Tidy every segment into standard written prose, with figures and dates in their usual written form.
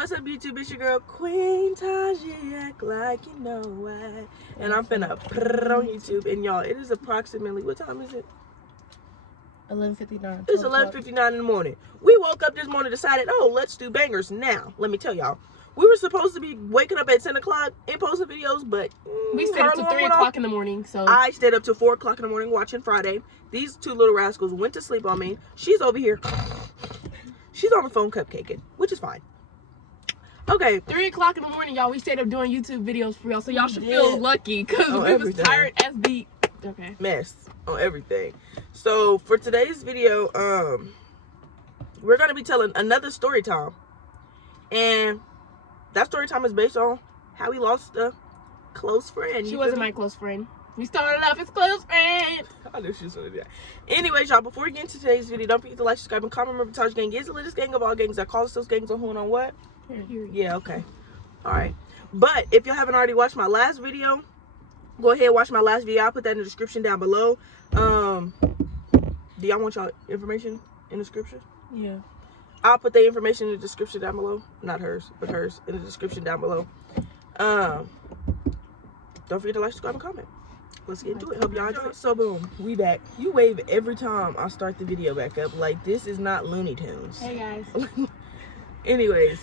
What's up, YouTube? It's your girl, Queen Taji. Act like you know what. And I'm finna put it on YouTube. And y'all, it is approximately, what time is it? 11:59. It's 11:59 in the morning. We woke up this morning, decided, oh, let's do bangers now. Let me tell y'all. We were supposed to be waking up at 10 o'clock and posting videos, but we stayed up to 3 o'clock in the morning. So I stayed up to 4 o'clock in the morning watching Friday. These two little rascals went to sleep on me. She's over here. She's on the phone cupcaking, which is fine. Okay. 3 o'clock in the morning, y'all. We stayed up doing YouTube videos for y'all, so y'all should feel lucky because we was tired as the mess on everything. So for today's video, we're gonna be telling another story time, and that story time is based on how we lost a close friend. She wasn't my close friend. We started off as close friends. I knew she was gonna do that. Anyways, y'all, before we get into today's video, don't forget to like, subscribe, and comment. Remember, Taj Gang is the latest gang of all gangs that calls those gangs on who and on what. Yeah, okay. All right. But if y'all haven't already watched my last video, go ahead and watch my last video. I'll put that in the description down below. Do y'all want y'all information in the description? Yeah. I'll put the information in the description down below. Not hers, but hers in the description down below. Don't forget to like, subscribe, and comment. Let's get into it. Hope y'all enjoy it. So boom, we back. You wave every time I start the video back up. Like, this is not Looney Tunes. Hey guys. Anyways,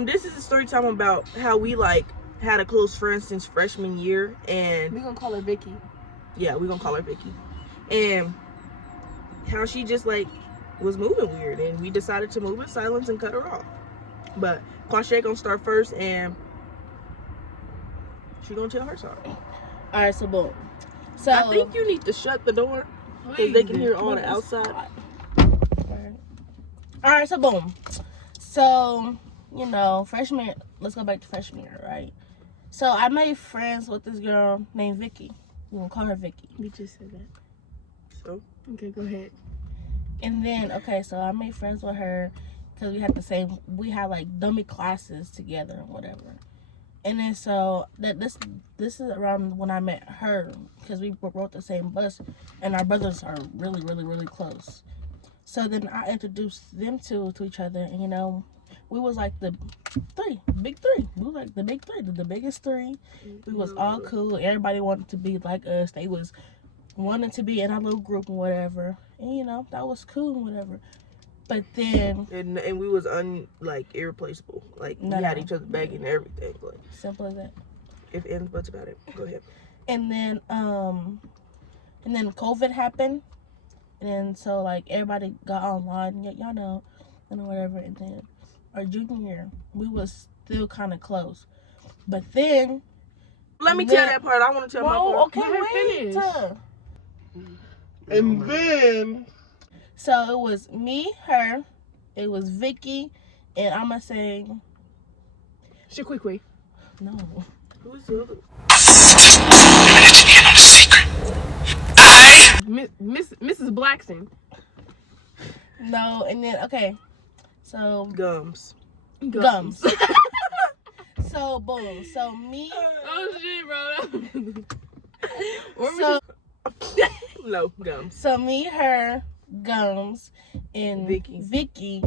this is a story time about how we like had a close friend since freshman year, and we're gonna call her Vicky. Yeah, we're gonna call her Vicky. And how she just like was moving weird, and we decided to move in silence and cut her off. But Quashay gonna start first, and she gonna tell her story. All right, so boom. So I think you need to shut the door because they can hear all the outside. All right, so boom. So, you know, freshman, let's go back to freshman year, right? So I made friends with this girl named Vicky. We're gonna call her Vicky. We just said that. So? Okay, go ahead. And then, okay, so I made friends with her because we had like dummy classes together and whatever. And then so this is around when I met her, because we rode the same bus, and our brothers are really, really, really close. So then I introduced them to each other, and you know, we was like the big three. We was like the big three, the biggest three. We was all cool. Everybody wanted to be like us. They was wanting to be in our little group and whatever. And you know, that was cool and whatever. But then and we was irreplaceable. Like we had each other back and everything. Like simple as that. If ends buts about it. Go ahead. And then COVID happened. And then so like everybody got online, y'all know, and whatever. And then our junior year, we was still kind of close. But then let me tell that part. I want to tell my part. Okay, wait. And then so it was me, her, it was Vicky, and I'm gonna say Shaquiqui. No. Who's the other? Mrs. Blackson. No, and then okay. So Gums. So boom. So me. Oh shit, bro. So no, Gums. So me, her, Gums, and Vicky,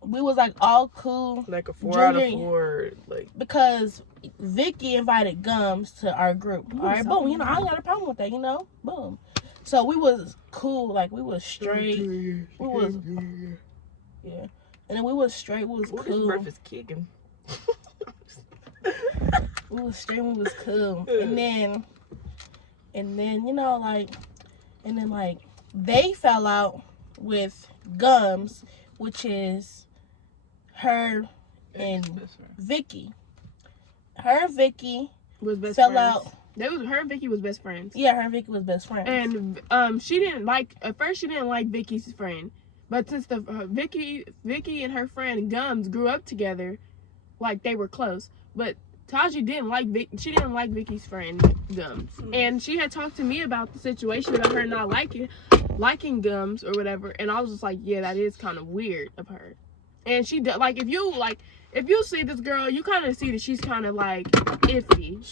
we was like all cool. Like a 4 out of 4, like because Vicky invited Gums to our group. All right, boom. You know, I ain't got a problem with that. You know, boom. So we was cool. Like we was straight. We was yeah. And then we was straight. We was cool. This breath is kicking. We was straight. We was cool. And then you know like. And then, like, they fell out with Gums, which is her and Vicky. Her and Vicky fell out. Her and Vicky was best friends. Yeah, her and Vicky was best friends. And she didn't like Vicky's friend, but since Vicky and her friend Gums grew up together, like they were close. But Taji didn't like Vicky's friend Gums, and she had talked to me about the situation of her not liking Gums or whatever, and I was just like, yeah, that is kind of weird of her. And she like if you see this girl, you kind of see that she's kind of like iffy.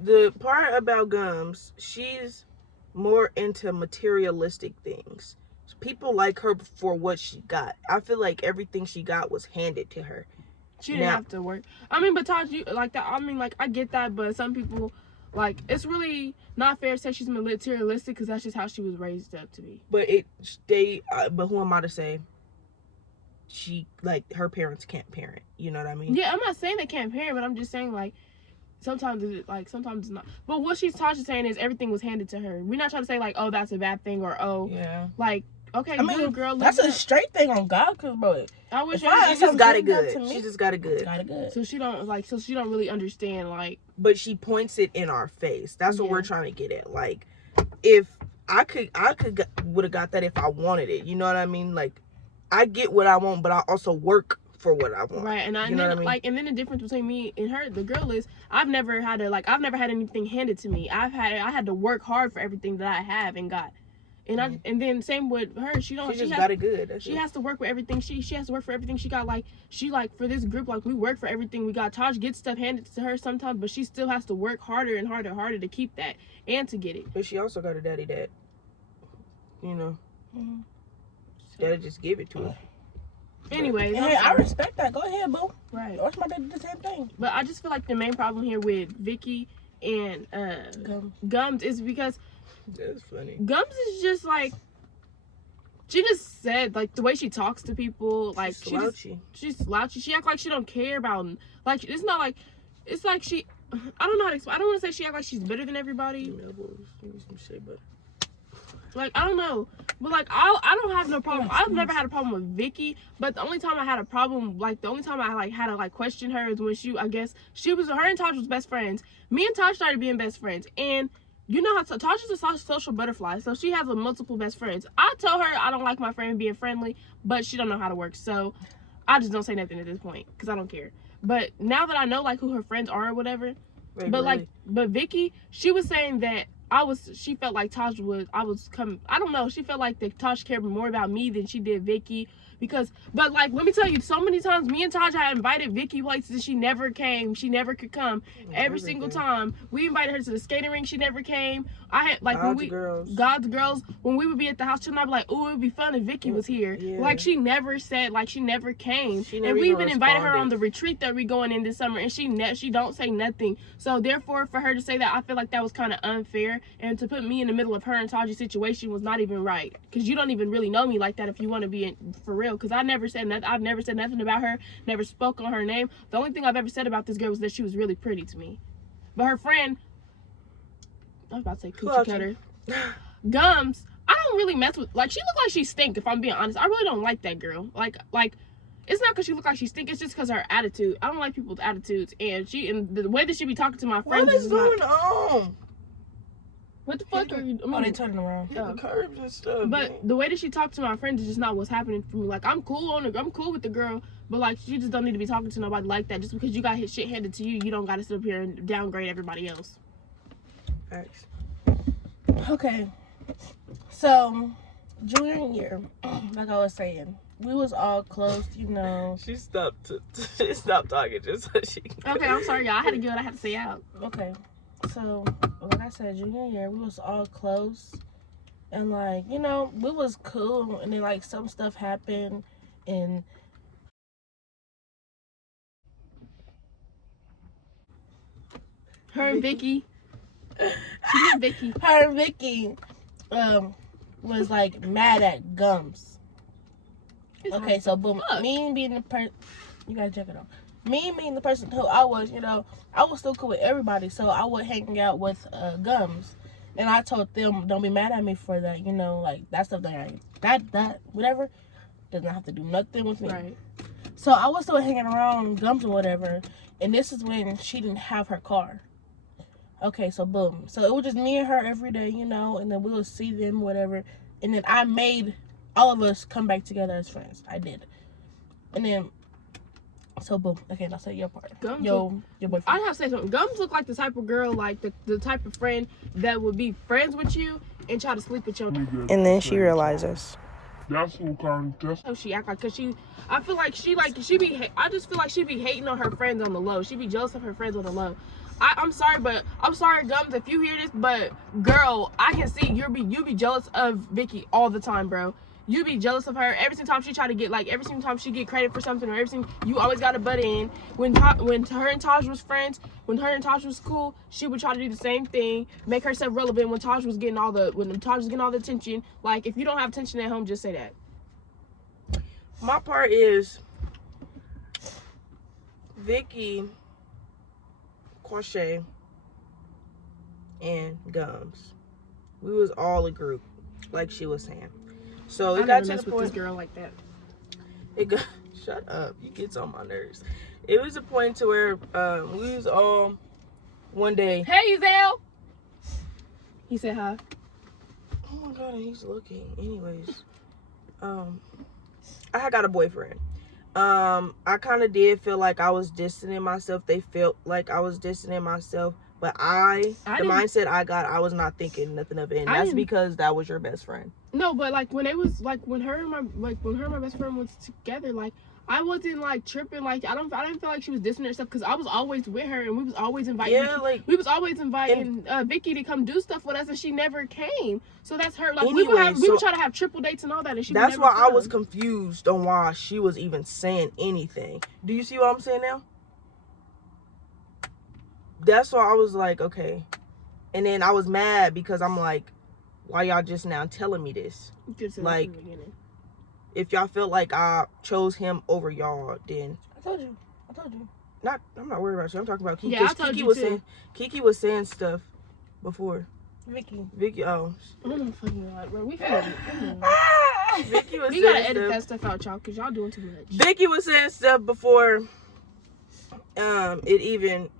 The part about Gums, she's more into materialistic things. People like her for what she got. I feel like everything she got was handed to her. She didn't have to work. I mean, but Taj, you like that. I mean, like I get that, but some people, like, it's really not fair to say she's materialistic because that's just how she was raised up to be. But but who am I to say? She, like, her parents can't parent. You know what I mean? Yeah, I'm not saying they can't parent, but I'm just saying, like, sometimes it's not. But what Tasha's saying is everything was handed to her. We're not trying to say like, oh, that's a bad thing, or like, okay, I mean, good girl. That's a straight thing on God, cause bro, I wish she just got it good. She just got it good. So she don't really understand, like. But she points it in our face. That's what we're trying to get at. Like, if I would have got that if I wanted it. You know what I mean? Like, I get what I want, but I also work for what I want. Right, and then the difference between me and her, the girl, is I've never had anything handed to me. I had to work hard for everything that I have and got. And and then same with her, she got it good. She has to work with everything. She has to work for everything she got. Like, for this group, like, we work for everything we got. Taj gets stuff handed to her sometimes, but she still has to work harder and harder to keep that and to get it. But she also got a daddy that, you know, So, daddy just give it to her. Anyways, hey, I respect that. Go ahead, boo. Right. Watch my dad do the same thing. But I just feel like the main problem here with Vicky and Gums is because that's funny. Gums is just like, she just said, like, the way she talks to people, like, she's slouchy. She act like she don't care about, like, it's not like, it's like she, I don't know how to explain. I don't want to say she act like she's better than everybody. Like, I don't know, but like, I don't have no problem. I've never had a problem with Vicky, but the only time I had a problem, like, the only time I like had to like question her is when her and Taj was best friends. Me and Taj started being best friends, and you know how Taj is a social butterfly, so she has multiple best friends. I told her I don't like my friend being friendly, but she don't know how to work, so I just don't say nothing at this point because I don't care. But now that I know like who her friends are or whatever, but Vicky, she was saying that she felt like I don't know, she felt like that Taj cared more about me than she did Vicky, but like, let me tell you, so many times me and Taj had invited Vicky places and she never came. She never could come. Every single time we invited her to the skating rink, she never came. I had like God's girls, when we would be at the house, I'd be like, oh, it would be fun if Vicky was here. Like, she never said, like, she never came. And we even invited her on the retreat that we going in this summer, and she don't say nothing. So therefore, for her to say that, I feel like that was kind of unfair, and to put me in the middle of her and Taj's situation was not even right, because you don't even really know me like that if you want to be for real. Because I've never said nothing about her, never spoke on her name. The only thing I've ever said about this girl was that she was really pretty to me. But her friend, I was about to say coochie cutter, Gums, I don't really mess with, like, she look like she stink, if I'm being honest. I really don't like that girl. Like it's not because she look like she stink, it's just because her attitude. I don't like people with attitudes, and the way that she be talking to my friends. What is going on? What the fuck are you? I mean, they turning around. The curbs and stuff. But man, the way that she talked to my friends is just not what's happening for me. Like, I'm cool with the girl, but like, you just don't need to be talking to nobody like that. Just because you got shit handed to you, you don't got to sit up here and downgrade everybody else. Thanks. Okay, so junior year, like I was saying, we was all close, you know. She stopped talking just so she can. Okay, I'm sorry, y'all. I had to get what I had to say out. Okay. So, like I said, junior year, we was all close, and like, you know, we was cool, and then like some stuff happened, and her and Vicky was like mad at Gums. Okay, so boom, fuck? me being the person, you gotta check it out. Me being the person who I was, you know, I was still cool with everybody, so I was hanging out with Gums, and I told them, don't be mad at me for that, you know, like, that stuff that whatever doesn't have to do nothing with me. Right. So I was still hanging around Gums or whatever, and this is when she didn't have her car. Okay, so boom, so it was just me and her every day, you know, and then we would see them, whatever, and then I made all of us come back together as friends. I did, and then. So boom. Okay, now say your part. Gums your boyfriend. I have to say something. Gums look like the type of girl, like the type of friend that would be friends with you and try to sleep with you. And then she realizes. That's what kind of. Oh, she act like, cause I feel like I just feel like she be hating on her friends on the low. She be jealous of her friends on the low. I'm sorry, Gums, if you hear this, but girl, I can see you be jealous of Vicky all the time, bro. you be jealous of her every single time she try to get every single time she get credit for something or everything. You always got to butt in. When her and Taj was friends, when her and Taj was cool, she would try to do the same thing, make herself relevant when Taj was getting all the attention. Like, if you don't have attention at home, just say that. My part is Vicky, Quashay, and Gums. We was all a group, like she was saying. So it got to the point. This girl like that. It got. Shut up! You get on my nerves. It was a point to where we was all one day. Hey, Zell. He said hi. Oh my god, and he's looking. Anyways, I had got a boyfriend. I kind of did feel like I was distancing myself. They felt like I was distancing myself. But the mindset I got, I was not thinking nothing of it. And that's because that was your best friend. No, but like when it was like when her and my best friend was together, like I wasn't like tripping. Like I didn't feel like she was dissing herself because I was always with her and we was always inviting. Yeah, we was always inviting Vicky to come do stuff with us, and she never came. So that's her. Like we would try to have triple dates and all that, and she. That's why I was confused on why she was even saying anything. Do you see what I'm saying now? That's why I was like, okay. And then I was mad because I'm like, why y'all just now telling me this? Like, if y'all felt like I chose him over y'all, then I told you. I'm not worried about you. I'm talking about Kiki. Yeah, I told you too. Kiki was saying stuff before. Vicky. Oh. I don't know fucking lot, bro. We gotta edit that stuff out, y'all, because y'all doing too much. Vicky was saying stuff before it even,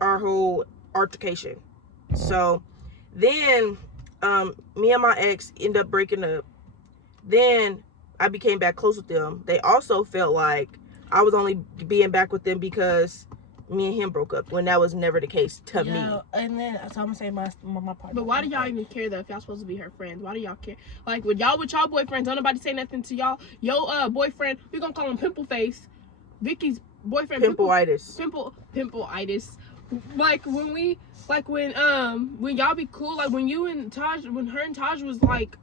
our whole altercation. So then me and my ex end up breaking up. Then I became back close with them. They also felt like I was only being back with them because me and him broke up, when that was never the case to me. And then so I'm gonna say my part. But why do y'all even care though if y'all supposed to be her friends? Why do y'all care? Like when y'all with y'all boyfriends, don't nobody say nothing to y'all. Yo boyfriend, we gonna call him Pimple Face. Vicky's boyfriend, Pimpleitis. Pimpleitis. Like when y'all be cool, like when her and Taj was like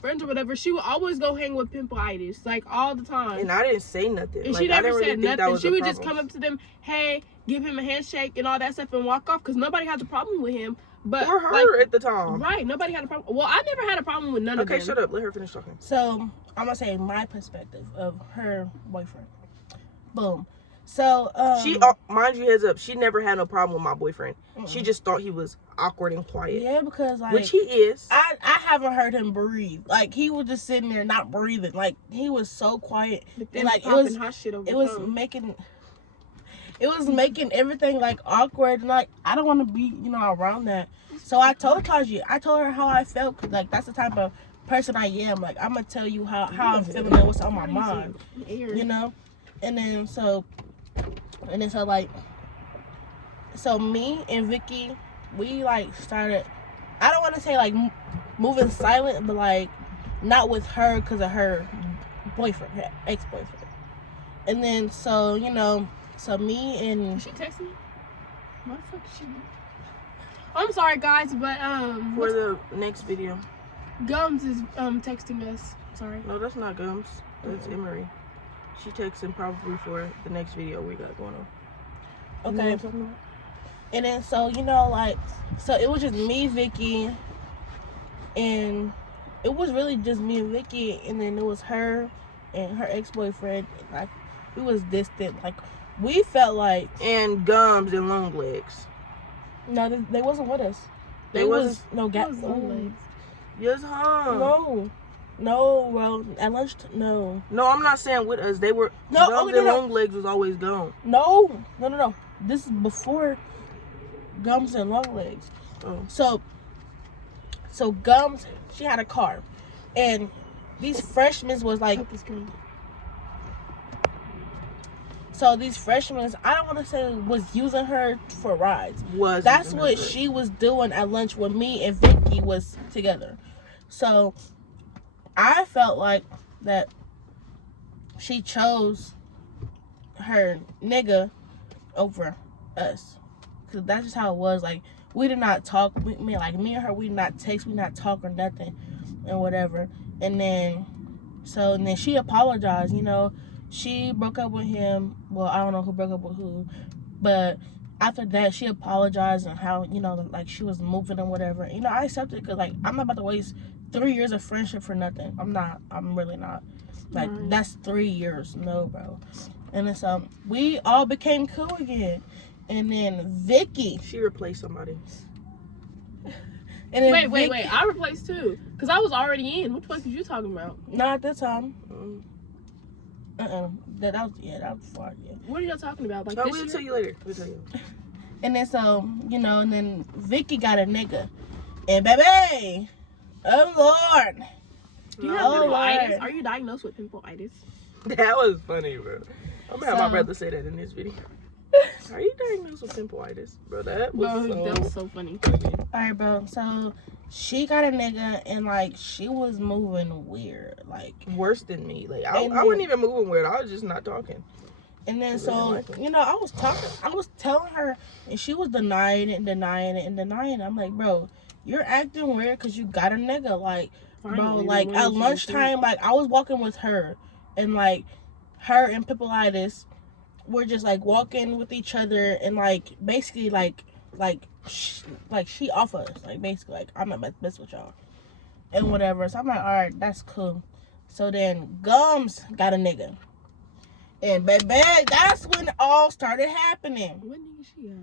friends or whatever, she would always go hang with Pimpleitis, like all the time. And I didn't say nothing. And she never said nothing. She would just come up to them, hey, give him a handshake and all that stuff and walk off, because nobody has a problem with him. But or her at the time. Right, nobody had a problem. Well, I never had a problem with none of them. Okay, shut up. Let her finish talking. So I'm gonna say my perspective of her boyfriend. Boom. So she, mind you, heads up, she never had no problem with my boyfriend. She just thought he was awkward and quiet. Yeah, because like, which he is. I haven't heard him breathe. Like he was just sitting there not breathing. Like he was so quiet. And, like it was making everything like awkward. And like I don't want to be around that. So I told her how I felt. 'Cause, like that's the type of person I am. Like I'm gonna tell you how I'm feeling and what's on my mind. And then so me and Vicky, we like started, I don't want to say like moving silent, but like not with her because of her boyfriend, her ex-boyfriend. And then so me and she texted me. Motherfucker, she. I'm sorry guys, but for the next video, Gums is texting us. Sorry. No, that's not Gums. That's Emery. She texting probably for the next video we got going on. Okay. And then so so it was just me, Vicky, and it was really just me and Vicky, and then it was her and her ex-boyfriend. Like we was distant. Like we felt like, and Gums and Long Legs. No, they wasn't with us. They wasn't. No, Long Legs. Yes, huh? No, well, at lunch, no. No, I'm not saying with us. They were. Gums and Long Legs was always gone. No. This is before Gums and Long Legs. Oh. So Gums, she had a car, and these freshmen was like. So these freshmen, I don't want to say was using her for rides. That's what she was doing at lunch when me and Vicky was together. So I felt like that she chose her nigga over us, because that's just how it was. Like we did not talk. Me and her, we did not text, we did not talk or nothing. and whatever. And then she apologized. She broke up with him. Well, I don't know who broke up with who, but after that, she apologized and how like she was moving and whatever. I accepted it because like I'm not about to waste 3 years of friendship for nothing. I'm not. I'm really not. Like that's 3 years. No, bro. And then we all became cool again. And then Vicky. She replaced somebody. And then wait. I replaced too. Because I was already in. What the fuck was you talking about? Not at that time. That was far. Yeah. What are y'all talking about? Like we'll tell you later. We'll tell you. And then and then Vicky got a nigga. And baby, oh Lord. Do you have pimpleitis? Are you diagnosed with pimpleitis? That was funny, bro. I'm gonna have my brother say that in this video. Are you diagnosed with pimpleitis? Bro, that was so funny. Alright, bro. So she got a nigga and like she was moving weird. Like worse than me. Like I wasn't even moving weird. I was just not talking. And then I was telling her and she was denying it. I'm like, bro, you're acting weird because you got a nigga. Like, bro, like at lunchtime, like I was walking with her and like her and pimpleitis were just like walking with each other and like basically like she off us, like basically like I'm not mess with y'all and whatever. So I'm like, all right, that's cool. So then Gums got a nigga, and baby, that's when it all started happening. What nigga she got?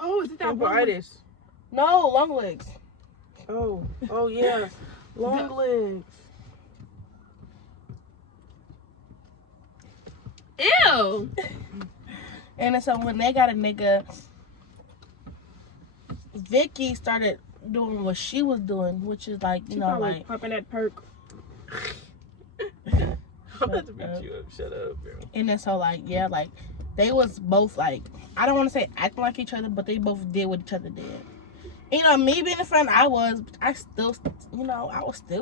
Oh, is it that pimpleitis? No, long legs. Oh yeah, long legs. Ew. And so when they got a nigga, Vicky started doing what she was doing, which is like, like popping that perk. I'm about to beat you up. Shut up, girl. And then so like, yeah, like they was both like, I don't want to say acting like each other, but they both did what each other did. Me being a friend, I was still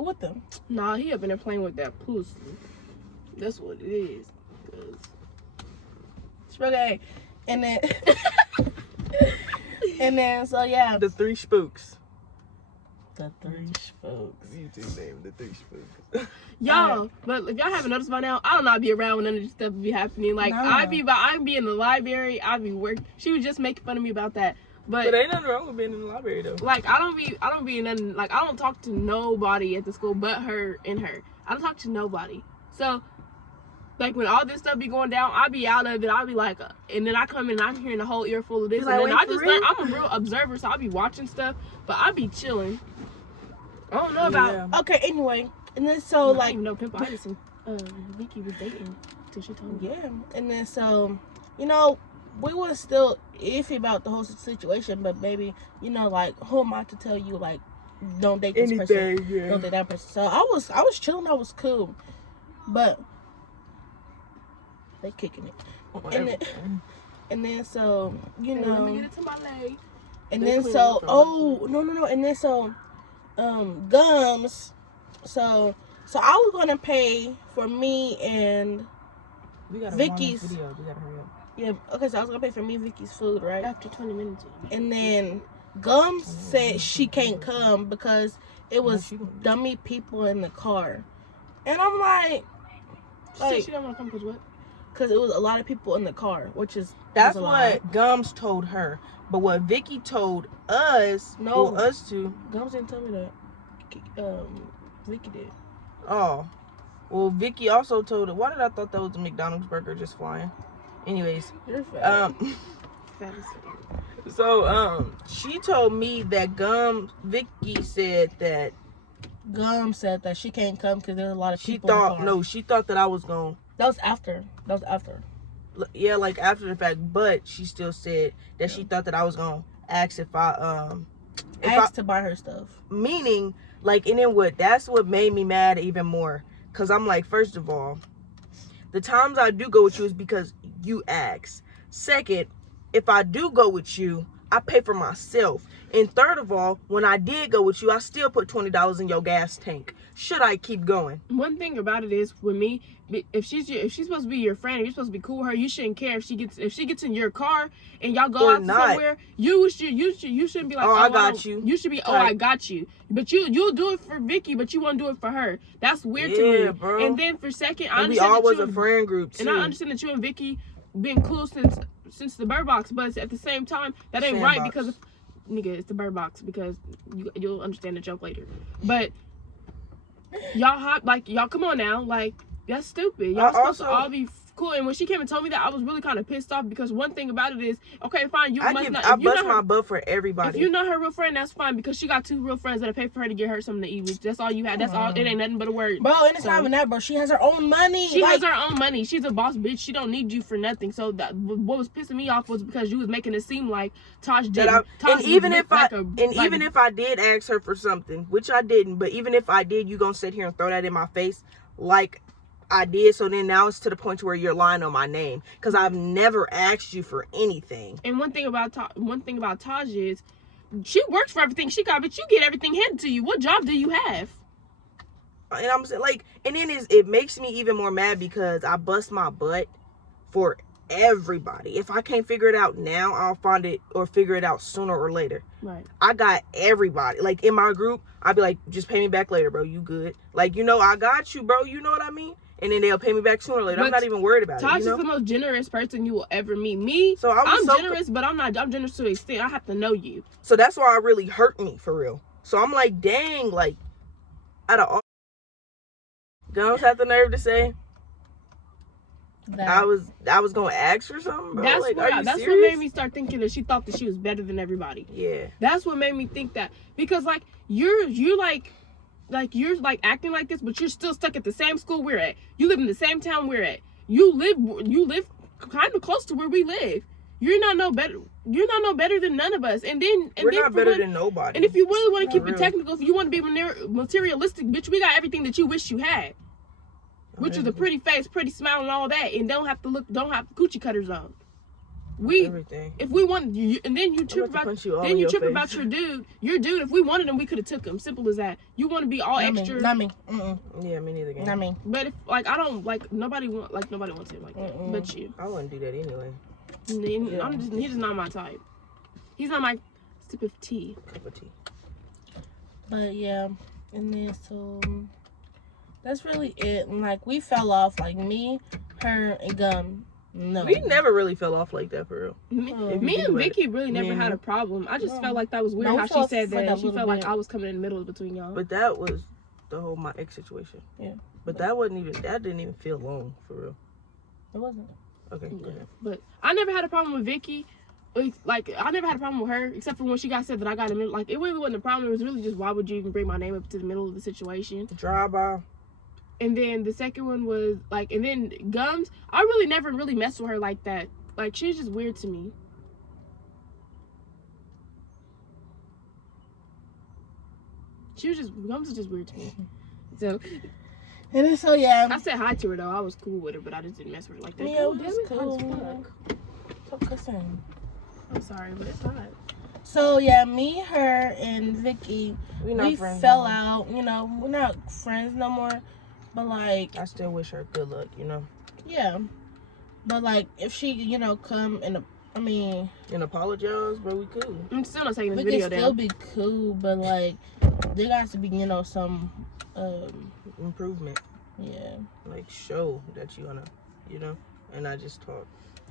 with them. Nah, he up in there playing with that pussy. That's what it is. It's okay. And then so yeah. The three spooks. The three spooks. You two named the three spooks. Y'all, but if y'all haven't noticed by now, I don't not be around when none of this stuff be happening. Like I be in the library, I be working. She was just making fun of me about that. But ain't nothing wrong with being in the library though. Like I don't be in nothing. Like I don't talk to nobody at the school but her and her. I don't talk to nobody. So like when all this stuff be going down, I be out of it. I'll be like, and then I come in and I'm hearing a whole earful of this. Like, and then I just learn. I'm a real observer, so I be watching stuff, but I be chilling. I don't know about. Yeah. Okay, anyway, and then so I didn't even know pimpleitis and Vicky was dating till she told me. Yeah, and then so we were still iffy about the whole situation, but baby, like who am I to tell you like don't date this person, don't date that person. So I was chilling, I was cool, but they kicking it, and then so let me get it to my leg. And then so no, and then so Gums, so I was gonna pay for me and Vicky's. We gotta hurry up. Yeah, okay, so I was gonna pay for me and Vicky's food, right? After 20 minutes. And then Gums said she can't come because it was dummy people in the car. And I'm like she don't want to come because what? Because it was a lot of people in the car, which is... That's what Gums told her. But what Vicky told us... No. Well, us two... Gums didn't tell me that. Vicky did. Oh. Well, Vicky also told her... Why did I thought that was a McDonald's burger just flying? Anyways, you're fat. So she told me that Vicky said that Gum said that she can't come because there's a lot of people. She thought that I was going. That was after. Yeah, like after the fact, but she still said that she thought that I was gonna ask if I to buy her stuff. Meaning, like, and then that's what made me mad even more. Cause I'm like, first of all, the times I do go with you is because you ask. Second, if I do go with you, I pay for myself. And third of all, when I did go with you, I still put $20 in your gas tank. Should I keep going? One thing about it is, with me, if she's supposed to be your friend, and you're supposed to be cool with her, you shouldn't care if she gets in your car and y'all go Or out not. somewhere. You shouldn't be like, Oh, I got you. You should be, oh, Type. I got you. But you'll do it for Vicky, but you won't do it for her. That's weird to Yeah, me. bro. And then for second, I And we understand all that was you a friend group too. and I understand that you and Vicky been cool since the Bird Box, but at the same time, that ain't right Sandbox. because nigga, it's the Bird Box, because you'll understand the joke later. But y'all come on now, like, that's stupid. Y'all supposed to all be cool. And when she came and told me that, I was really kind of pissed off, because one thing about it is, okay, fine, I bust my butt for everybody. If you're not her real friend, that's fine, because she got 2 real friends that'll pay for her to get her something to eat, which that's all you had. That's all. It ain't nothing but a word. Bro, and it's not even that, bro. She has her own money. She has her own money. She's a boss bitch. She don't need you for nothing. So what was pissing me off was because you was making it seem like Tosh didn't. Even if I did ask her for something, which I didn't, but even if I did, you gonna sit here and throw that in my face like I did. So then now it's to the point to where you're lying on my name, because I've never asked you for anything. And one thing about Taj is, she works for everything she got, but you get everything handed to you. What job do you have? And I'm saying, like, and then it makes me even more mad because I bust my butt for everybody. If I can't figure it out now, I'll find it or figure it out sooner or later. Right. I got everybody. Like, in my group, I'll be like, just pay me back later, bro. You good? Like, I got you, bro. You know what I mean? And then they'll pay me back sooner or later. But I'm not even worried about Taj it. is the most generous person you will ever meet. Me, So I'm generous, but I'm generous to an extent. I have to know you. So that's why it really hurt me, for real. So I'm like, dang, like, out of all, Gums had the nerve to say that I was gonna ask for something, bro. That's like, what made me start thinking that she thought that she was better than everybody. Yeah. That's what made me think that, because like you're acting like this, but you're still stuck at the same school we're at. You live in the same town we're at. You live kind of close to where we live. You're not no better than none of us. And then we're not better than nobody. And if you really want to keep it technical, if you want to be materialistic, bitch, we got everything that you wish you had, which is a pretty face, pretty smile, and all that, and don't have coochie cutters on. Everything. If we want you, and then you trip about your dude. Your dude, if we wanted him, we could have took him. Simple as that. You want to be all extra? Not me. Yeah, me neither. Not me. But if I don't nobody wants him like that. But you. I wouldn't do that anyway. He's just not my type. He's not my cup of tea. But yeah, and then so that's really it. And like, we fell off, like me, her, and Gum. No, we never really fell off like that, for real. Me and Vicky really never had a problem. I just felt like that was weird how she said that. She felt like I was coming in the middle between y'all. But that was the whole my ex situation. Yeah. But that didn't even feel long, for real. It wasn't. Okay. Yeah. But I never had a problem with Vicky. Like, I never had a problem with her, except for when she said that I got in the middle. Like, it really wasn't a problem. It was really just, why would you even bring my name up to the middle of the situation? Drive by. And then the second one was like, and then Gums, I really never really messed with her like that. Like, she's just weird to me. Gums is just weird to me. So, and then so yeah, I said hi to her though. I was cool with her, but I just didn't mess with her like that. Yeah, Oh, it was cool. Stop cussing. I'm sorry, but it's hot. So yeah, me, her, and Vicky, we fell out. We're not friends no more. But like, I still wish her good luck, Yeah. But like, if she, come and and apologize, bro, we cool. I'm still not taking this we video can still be cool, but like, there got to be, some improvement. Yeah. Like, show that you wanna, and I just talk.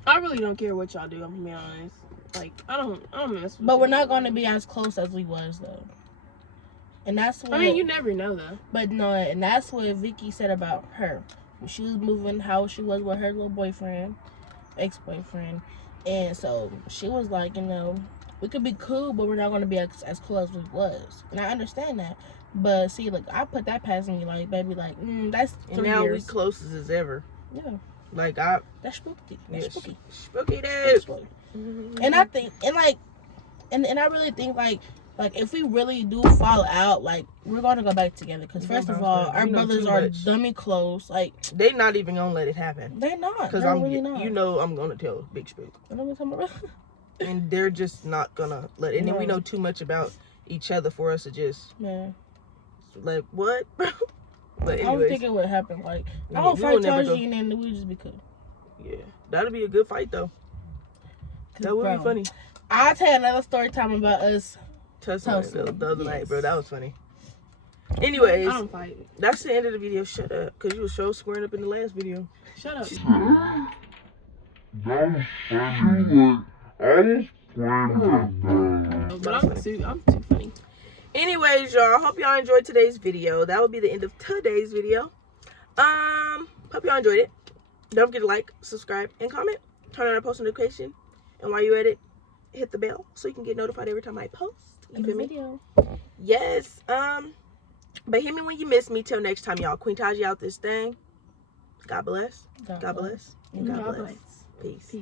I really don't care what y'all do, I'm gonna be honest. Like, I don't mess with But we're you. not gonna be as close as we was though. And that's what you never know though. But no, and that's what Vicky said about her. She was moving how she was with her little boyfriend, ex-boyfriend. And so she was like, we could be cool, but we're not going to be as cool as we was. And I understand that. But see, like, I put that past me, like, baby, like, that's 3 and now years. we close as ever. Yeah. Like, that's spooky. That's spooky. Spooky, dude. And I think, and like, and I really think, like, if we really do fall out, like, we're going to go back together. Because first of all, our brothers are dummy close. Like, they not even going to let it happen. They're not. Because really not. I'm going to tell Big Spook. What are we talking about? and they're just not gonna let. And then we No. know too much about each other for us to just Man, like what. But I was anyways, thinking what happened. Like, we I don't will fight never go. Taji and then we just be cool. Yeah, that'd be a good fight though. That would be funny. I'll tell you another story time about us. Tussling Tussling, the other night, yes. bro. That was funny. Anyways, I don't fight. that's the end of the video. Shut up, cause you were so squaring up in the last video. Shut up. That was funny. I was playing But I'm too funny. Anyways, y'all, hope y'all enjoyed today's video. That will be the end of today's video. Hope y'all enjoyed it. Don't forget to like, subscribe, and comment. Turn on our post notification. And while you're at it, hit the bell so you can get notified every time I post. You feel me? Video. Yes. But hit me when you miss me. Till next time, y'all. Queen Taji out this thing. God bless. God bless. And God bless. Peace.